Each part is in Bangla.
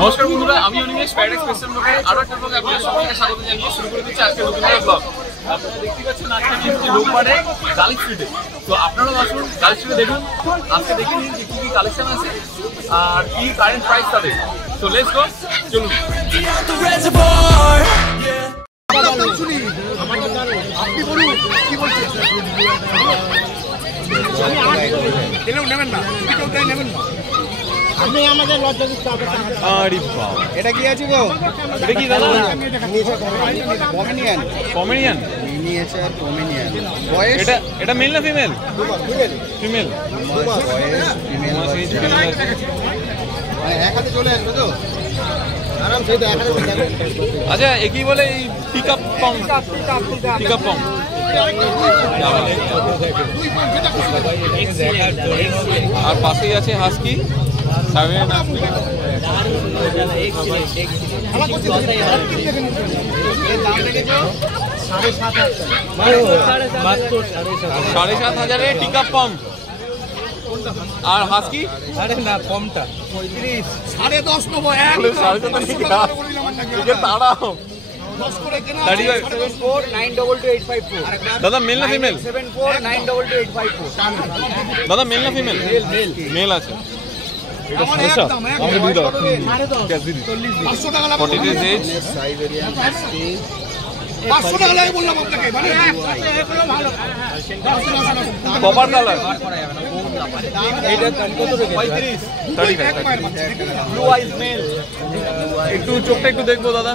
নমস্কার বন্ধুরা, আমি অনিমেষ প্যারাডাইস ফ্যাশন ব্লগে আরো একটা ব্লগ আপনাদের সবাইকে স্বাগত জানিয়ে শুরু করে দিচ্ছি আজকের নতুন একটা ব্লগ। আপনারা দেখতে পাচ্ছেন আজকে আমি এসেছি রোববারে গার্ল স্ট্রিটে। তো আপনারাও আসুন গার্ল স্ট্রিটে দেখুন, আজকে দেখে নিন যে কী কী কালেকশন আছে আর কি কারেন্ট প্রাইস তাদের। তো লেটস গো, চলুন। আপনি বলুন কি বলছেন? নেবেন না, নেবেন না। আপনি আমাদের লজ্জা দিতে হবে। আরে বাবা, এটা কি আছে গো? এটা কি দাদা? পমেনিয়ান। Comedian miniature Pomeranian. বয়স এটা মেল না ফিমেল? ফিমেল। মানে এক হাতে চলে আসবে তো আরাম সে, তো এক হাতে চলে আসবে। আচ্ছা, একই বলে এই পিকআপ পং, পিকআপ পং। আর পাশেই আছে হাস্কি। $7,500 টিকা পাম্প। আর হাস্কি আরে না, কমটা 35 10.5 নেবো। তাড়াও। দাদা মেল না ফিমেল? দাদা মেল না ফিমেল? মেল আছে। কপার কালার একটু চোখটা একটু দেখবো দাদা।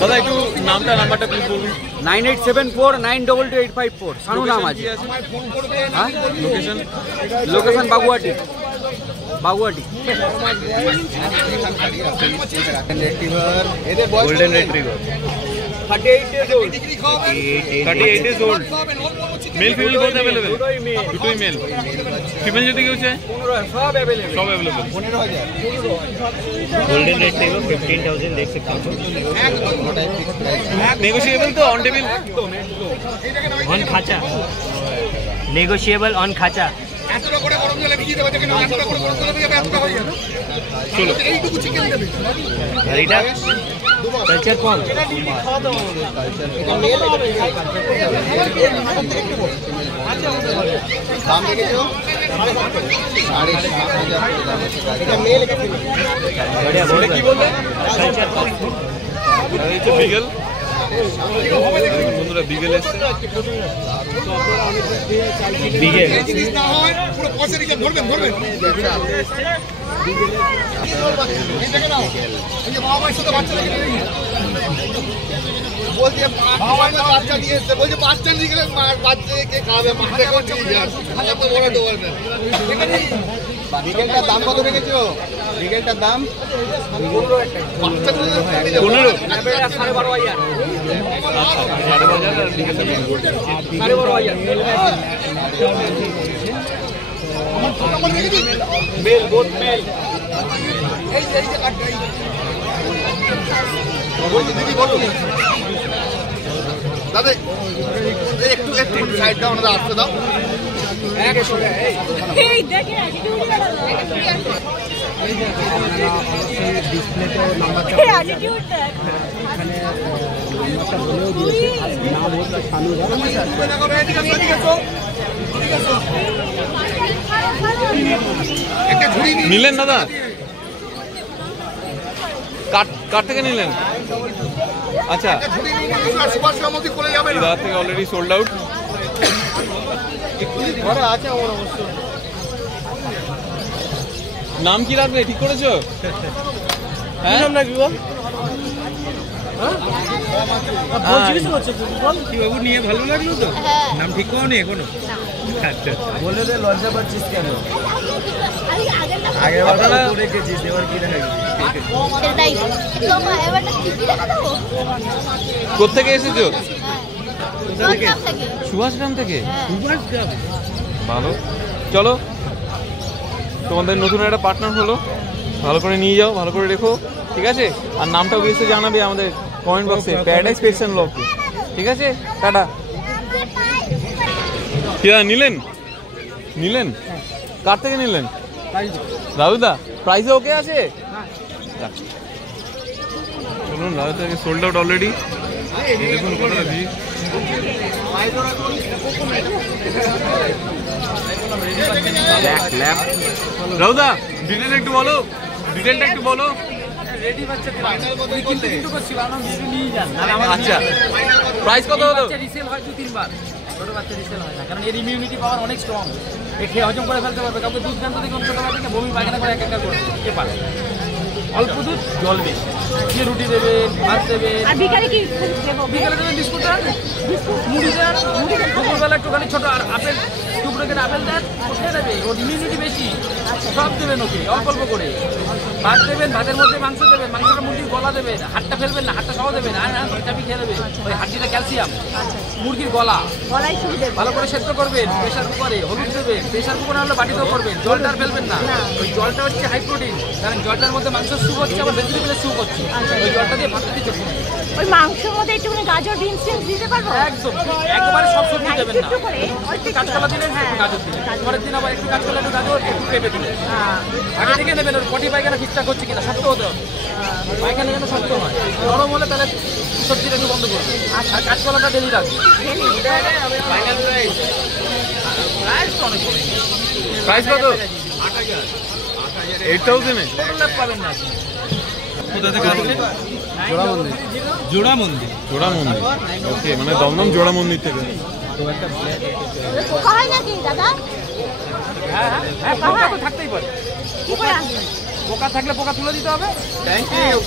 দাদা একটু নাম্বারটা প্লিজ বলুন। 9874922854 সানু নাম আছে। হ্যাঁ, location Baguiati. Golden retriever 38 days old। 38 days old। Male female both available? দুটোই মেল। ফিমেল যদি কেউ চায় সব अवेलेबल। সব available। 15,000 गोल्डन रिट्रीवर 15,000 देख सकते हो। नेगोशिएबल तो ऑन टेबल ऑन खाचा, नेगोशिएबल ऑन खाचा। এতটা করে গরম জলে ভিজিয়ে দেবে, দেখেন এতটা করে গরম জলে ভিজিয়ে এতটা হয়ে যাবে। চলো এইটুকু চিকেন দেবে। এটা কালচার কম। দাম দেখেছো? 7,500 এটা মেল এটা ফিমেল। बढ़िया বলে কি বললে? कल्चर कम। এই তো বিগল। বন্ধুরা বিগল এসছে। बिगेल এই জিনিস না হয় পুরো পয়সা দিয়ে ধরবেন। এই দেখে নাও, এই যে বাবা মায়ের সাথে বাচ্চা দেখে নিয়ে বলছে বাবা মা বাচ্চা নিয়ে এসছে, বলছে বাচ্চা নিয়ে গেলে বাচ্চা কে খাবে? মাঠে করছে হাজার তো বড় ডোবার না। বিকেলটার দাম কত রেখেছো? বিকেলটার দাম 15 মেল বোথ মেল। এই যে কাটটা দিদি বলুন দাদা, একটু সাইড দাও না, আসতে দাও। এই দেখে ডিসপ্লে তো নাম্বারটা অ্যাটিটিউড দেখ এখানে নাম্বারটা বলেও দিয়েছে, নাম হচ্ছে সানু। নিলেন দাদা? কার থেকে নিলেন? আচ্ছা, দাদা থেকে অলরেডি সোল্ড আউট। নাম কি রাখবে ঠিক করেছো? হ্যাঁ বাবু নিয়ে ভালো লাগলো তো? নাম ঠিক করনি এখনো? আচ্ছা বলে দে, লজ্জা পাচ্ছিস কেন? আগে আপনারা রেখেছিস, এবার কি দেখা কোথেকে এসেছো? সুভাষগ্রাম থেকে। ভালো, চলো তোমাদের নতুন একটা পার্টনার হলো, ভালো করে নিয়ে যাও, ভালো করে রেখো, ঠিক আছে? আর নামটা অবশ্যই জানাবে আমাদের কমেন্ট বক্সে, প্যারাডাইস ফ্যাশন ব্লগ। ঠিক আছে, টাটা। क्या নিলেন নিলেন কার থেকে নিলেন রাহুলদা প্রাইসে ওকে আছে চলুন রাহুল থেকে সোল্ড আউট অলরেডি দেখুন কতটা ভিড় রাহুলদা ডিটেলটা একটু বলো রেডি বাচ্চা কিন্তু করছি বানানো ভিডিও নিয়ে যান আচ্ছা প্রাইস কত হলো রিসেল হয় 2-3 বার ছোট বাচ্চা রিসেল হয় না কারণ এর ইমিউনিটি পাওয়ার অনেক স্ট্রং এ খেয়ে হজম করে ফেলতে পারবে কাউকে দুধ দান্ত থেকে ছোট বাচ্চাকে বমি পায়খানা করে একা করে কে পারে অল্প দুধ জল বেশি কি রুটি দেবেন ভাত দেবেন আর বিকালে কি দেবো? বিকালে দেবেন বিস্কুট দেন মুড়ি দেন দুপুরবেলা একটুখানি ছোট আর আপেল টুকরো করে আপেল দেন খেয়ে দেবে ওর ইমিউনিটি বেশি সব দেবেন ওকে অল্প অল্প করে ভাত দেবেন ভাতের মধ্যে মাংস দেবেন মাংসটা মুরগির গলা দেবেন হাড়টা ফেলবেন না হাড়টা সহ দেবেন আর চাপি খেয়ে দেবে ওই হাড়টিতে ক্যালসিয়াম মুরগির গলা গলায় শুরু দেবো। ভালো করে সেদ্ধ করবেন প্রেশার কুকারে হলুদ দেবেন প্রেশার কুকার হলে বাটিতেও করবেন জলটা আর ফেলবেন না ওই জলটা হচ্ছে হাই প্রোটিন কারণ জলটার মধ্যে মাংস স্যুপ হচ্ছে আবার ভেজিটেবলের স্যুপ হচ্ছে ওই জলটা দিয়ে ভাতটা দিয়ে চটকে ওই মাংসের মধ্যে একটুখানি গাজর বিনস দিতে পারবো? একদম একবারে সব সবজি দেবেন না একটু করে একটু কাঁচকলা দিলেন একটু গাজর দিলেন পরের দিন আবার একটু কাঁচকলা একটু গাজর একটু পেঁপে দিলেন আগে থেকে নেবেন ওর পটি পায়খানা ঠিকঠাক হচ্ছে কিনা শক্ত হতে হবে পায়খানা যেন শক্ত হয় নরম হলে তাহলে সবজিটা একটু বন্ধ করবে আর কাঁচকলাটা ডেলি রাখবে প্রাইস কত 8000 এ পাবেন না কোথা থেকে আসলে জোড়া মন্দির ওকে মানে দমদম জোড়া মন্দির থেকে পোকা হয় নাকি দাদা? হ্যাঁ পোকা তো থাকতেই পারে কি করে আনবে? পোকা থাকলে পোকা তুলে দিতে হবে থ্যাংক ইউ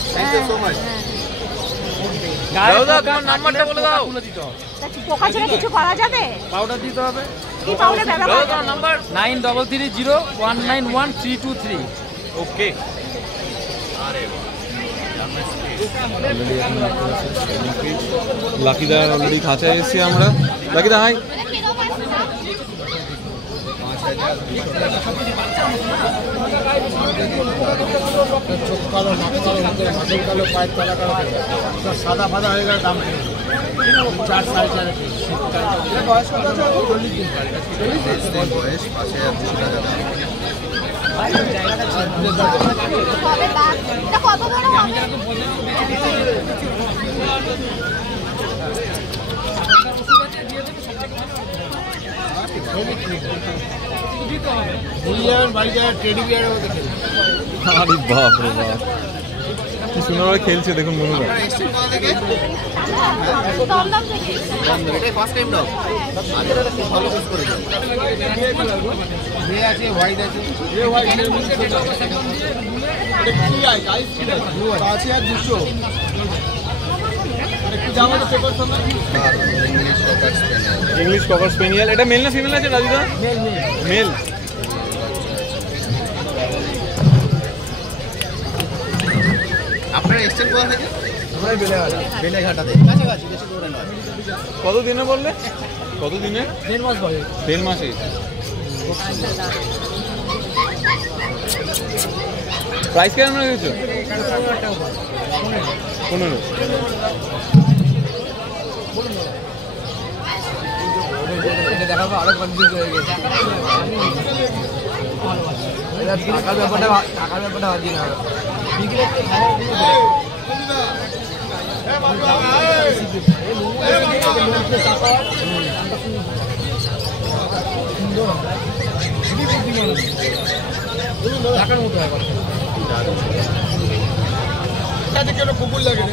সো মাচ দাদা তোমার নাম্বারটা বলে দাও তুলে দিতে হবে তা কি পোকা ছেড়ে কিছু করা যাবে? পাউডার দিতে হবে কি পাউডার ব্যবহার দাদা করবে? তোমার নাম্বার 9330191323 ওকে লাকিদা অলরেডি খাঁচায় এসেছি আমরা লাকিদা হাই চোখ কালো নাক কালো মাথা কালো পায়ের তলা কালো সব সাদা ফাদা হয়ে গেল দাম 4-4.5 বয়স কত আছে 40 দিন বয়স 5200 টাকা দাম কবে বাদ? এটা কত বড় হবে? বাড়ি যাওয়ার টেডি বিয়ারের মধ্যে খেলি আরে বাপ রে বাপ কি সুন্দর খেলছে দেখুন বন্ধুরা দমদম থেকে। এটাই ফার্স্ট টাইম দাও ভালো কাজ করে দাও গ্রে আছে হোয়াইট আছে গ্রে হোয়াইট কি আছে আর 200 একটু জামা তো পেপার সামনে ইংলিশ কভার স্পেনিয়াল এটা মেল না ফিমেল আছে রাজুদা মেল আপনারা এক্সচেঞ্জ কোথা থেকে আমরা বেলেঘাটাতে কাছাকাছি বেশি দূরে নয় কত দিনে বললে কত দিনে 1.5 মাস বয়স 1.5 মাসে প্রাইস কেমন রেখেছো 15 দেখাবো আরো কনফিউজ হয়ে গেছে টাকার ব্যাপারটা বাজি না টাকার মতো হয় কেন কুকুর লাগে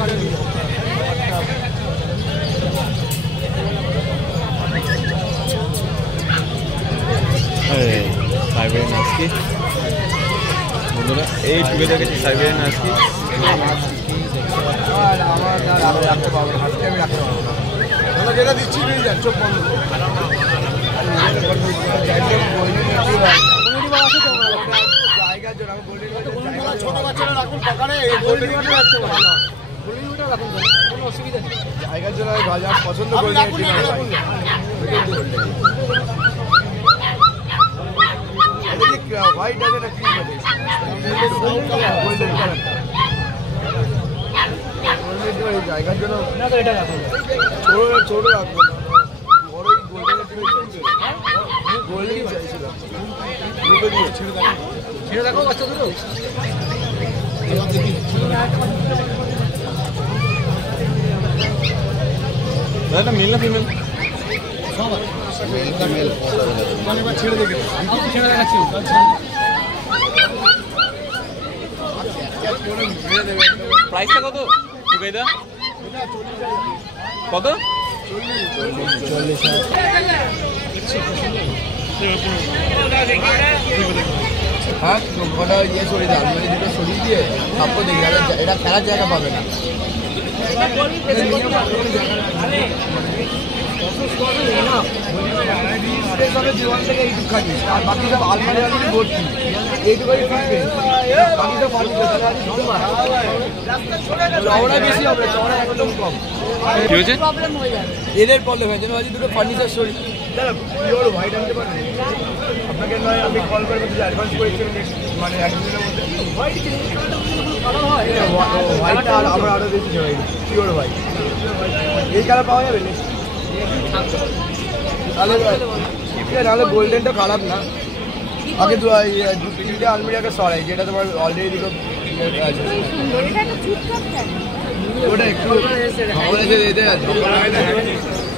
সাইবেরিয়ান হাস্কি বন্ধুরা এই টুগেদার গেছি সাইবেরিয়ান হাস্কি যেটা দিচ্ছি নিয়ে যান চোখ বন্ধ ছোট বাচ্চারা রাখুন দোকানে জায়গার জন্য বাজার পছন্দ করে হোয়াইট আছে না ক্রিম আছে গোল্ডেন কালার জায়গার জন্য ছোট ছোট রাখবো বড় গোল্ডেন ছেড়ে দেখো বাচ্চা দুটো। এটা মেল না ফিমেল? ছেড়ে দেখে ছেড়ে দেখাচ্ছি। প্রাইসটা কত সুগাইদা? কত? হ্যাঁ ওটা ইয়ে সরিয়ে দেয়, আলমারি দুটো সরিয়ে দিয়ে তারপর দেখি এটা খেলার জায়গা পাবে না। জীবন থেকে এইটুখানি আর বাকি সব আলমারি আলমারি ভর্তি, এইটুখানি থাকবে, বাকি সব চওড়া বেশি হবে, চওড়া একদম কম। কি হয়েছে? প্রবলেম হয়ে যাবে। এদের প্রবলেম হয় যেন দুটো ফার্নিচার সরিয়ে দাদা পিওর হোয়াইট আনতে পারেন আপনাকে, নয় আমি কল করে বলছি অ্যাডভান্স করেছি মানে একদিনের মধ্যে হোয়াইটটা আর আমার আরও বেশি হোয়াইট, পিওর হোয়াইট এই কালার পাওয়া যাবে নাহলে গোল্ডেনটা খারাপ না। আগে তিনটে আলমারি আগে সরাই যেটা তোমার অলরেডি দুটো আছে, সুন্দর, এটা একটা চুপচাপ কেন? ওটা একটু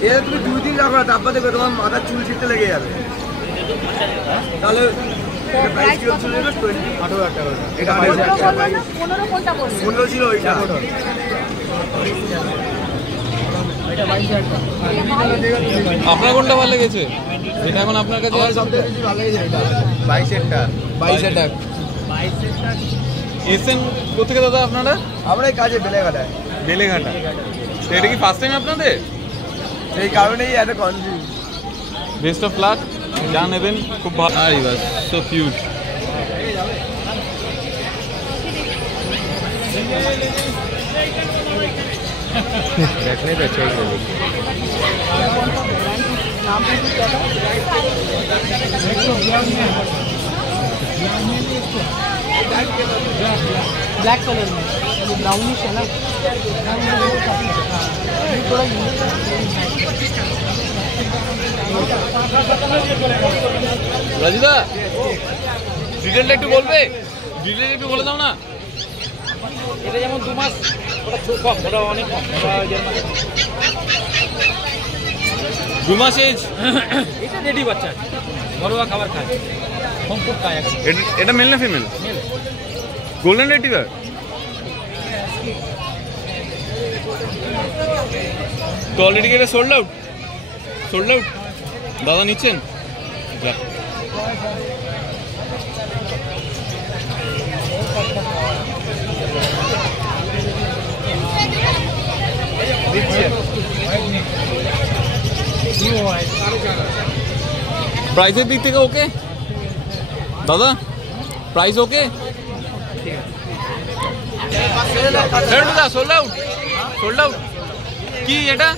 এটা তুমি 2 দিন রাখো না, তারপর দেখবে তোমার মাথার চুল ছিটতে লেগে যাবে। তাহলে প্রাইস কিরকম ছিল? 18,000 টাকা। এটা 15 কোনটা পড়ছে? 15 ছিল ওইটা। আপনার কোনটা ভালো লেগেছে যেটা এখন আপনার কাছে আছে? সবথেকে বেশি ভালো লেগেছে এটা 22,000 টাকা। এসেন কোথেকে দাদা আপনারা? আমরা এই কাজে বেলেঘাটায়, বেলেঘাটা। তো এটা কি ফার্স্ট টাইম আপনাদের? সেই কারণেই এত কনফিউজ। বেস্ট অফ লাক, যা নেবেন খুব ভালো। আরে বাস সো কিউট। देखने तो अच्छा ही लगे। ब्लैक कलर में ब्राउनिश है ना, थोड़ा রাজুদা ডিটেলটা একটু বলবে? ডিটেল একটু বলে দাও না। এটা যেমন 2 মাস, ওটা কম, ওটা অনেক কম, ওটা 2 মাস এজ। এটা রেডি বাচ্চা, ঘরোয়া খাবার খায়, হোম ফুড খায় এখন। এটা মেল না ফিমেল? Golden retriever. তো অলরেডি এটা সোল্ড আউট? সোল্ড আউট দাদা নিচ্ছেন? যা প্রাইসের দিক থেকে ওকে দাদা? Price okay? দাদা সোল্ড আউট, সোল্ড আউট। কি এটা?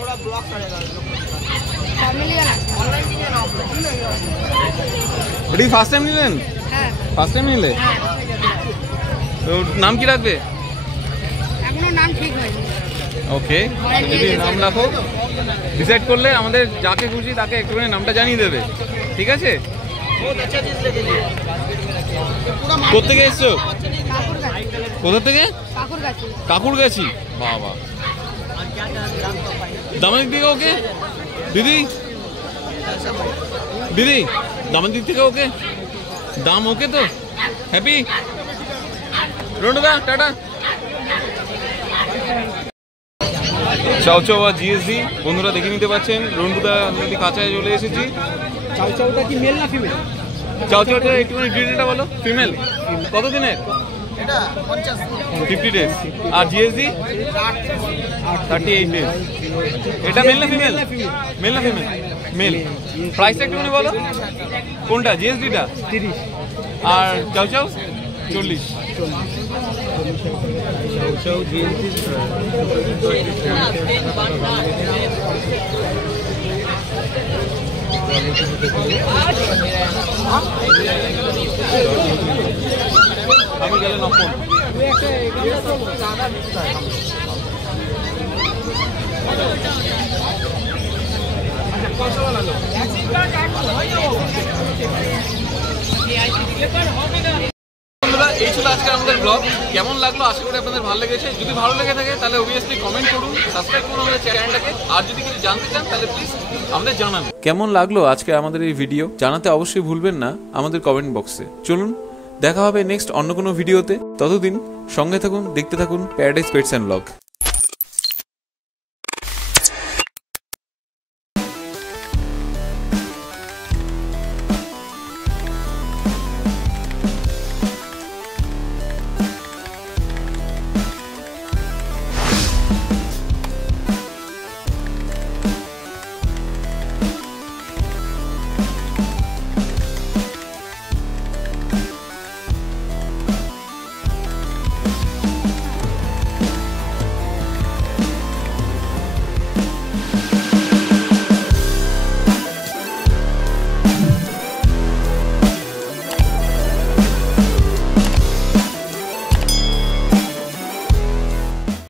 এটা ফার্স্ট টাইম নিলেন? হ্যাঁ, ফার্স্ট টাইম নিলে? তো নাম কি রাখবে? এখনো নাম ঠিক হয়নি। ওকে, যদি নাম রাখো ডিসাইড করলে আমাদের যাকে খুশি তাকে একটুখানি নামটা জানিয়ে দেবে, ঠিক আছে? কোথেকে এসছো? কোথা থেকে? কাকুরগাছি। বাবা, দামের দিক থেকে ওকে? দিদি দিদি দামের দিক থেকে ওকে? দাম ওকে তো? হ্যাপি? রোডদা টাটা। চাও চাও আর জিএসডি বন্ধুরা দেখে নিতে পাচ্ছেন, রন্টুদা নদী কাঁচায় চলে এসেছি। চাউ চাউটা কি মেল না ফিমেল? চাও চাওটা একটুখানি ডিটেলটা বলো। ফিমেল। কত দিনের? 50 ডেজ। আর জিএসডি 38 ডেজ। এটা মেল না ফিমেল? মেল না ফিমেল? মেল। প্রাইসটা একটুখানি বলো। কোনটা? জিএসডিটা 30 আর চাও চাও 40। আমি গেলে নকল বন্ধুরা এই ছিল আজকে আমাদের ব্লগ। কেমন লাগলো আশা করি আপনাদের ভালো লেগেছে। যদি ভালো লেগে থাকে তাহলে অবভিয়াসলি কমেন্ট করুন, সাবস্ক্রাইব করুন আমাদের চ্যানেলটাকে। আর যদি কিছু জানতে চান তাহলে প্লিজ আমাদের জানান। কেমন লাগলো আজকে আমাদের এই ভিডিও জানাতে অবশ্যই ভুলবেন না আমাদের কমেন্ট বক্সে। চলুন দেখা হবে নেক্সট অন্য কোনো ভিডিওতে। ততদিন সঙ্গে থাকুন, দেখতে থাকুন প্যারাডাইস পেটস অ্যান্ড ব্লগ।